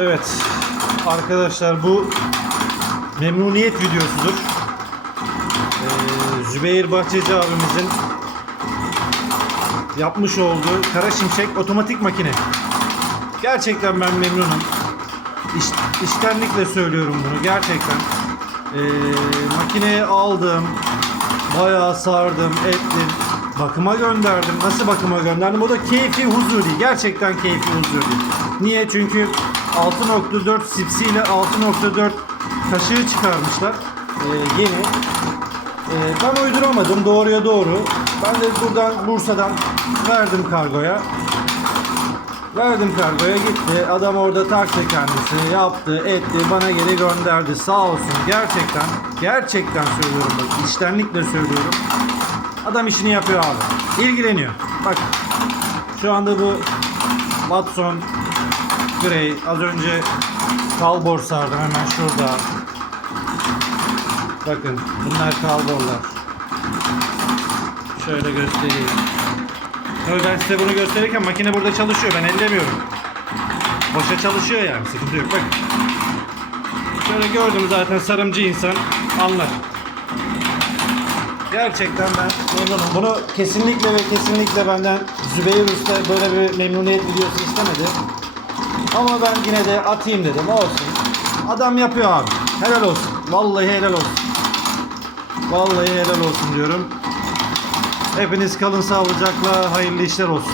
Evet arkadaşlar bu memnuniyet videosudur. Ee, Zübeyir Bahçeci abimizin yapmış olduğu Kara Şimşek otomatik makine. Gerçekten ben memnunum. İş, iştenlikle söylüyorum bunu gerçekten. Ee, makineyi aldım, bayağı sardım, ettim. Bakıma gönderdim. Nasıl bakıma gönderdim? O da keyfi huzuri. Gerçekten keyfi huzuri. Niye? Çünkü 6.4 sipsi ile 6.4 kaşığı çıkarmışlar. Ee, yeni. Ee, ben uyduramadım doğruya doğru. Ben de buradan Bursa'dan verdim kargoya. Verdim kargoya gitti. Adam orada taktı kendisi. Yaptı, etti. Bana geri gönderdi. Sağ olsun. Gerçekten, gerçekten söylüyorum bak. içtenlikle söylüyorum. Adam işini yapıyor abi. İlgileniyor. Bak. Şu anda bu Watson Grey az önce kalbor sardım hemen şurada. Bakın bunlar kalborlar. Şöyle göstereyim. Tabii ben size bunu gösterirken makine burada çalışıyor. Ben ellemiyorum. Boşa çalışıyor yani. Sıkıntı yok. Bak. Şöyle gördüm zaten sarımcı insan anlar. Gerçekten ben memnunum. Bunu kesinlikle ve kesinlikle benden Zübeyir Usta böyle bir memnuniyet videosu istemedi. Ama ben yine de atayım dedim. Olsun. Adam yapıyor abi. Helal olsun. Vallahi helal olsun. Vallahi helal olsun diyorum. Hepiniz kalın sağlıcakla hayırlı işler olsun.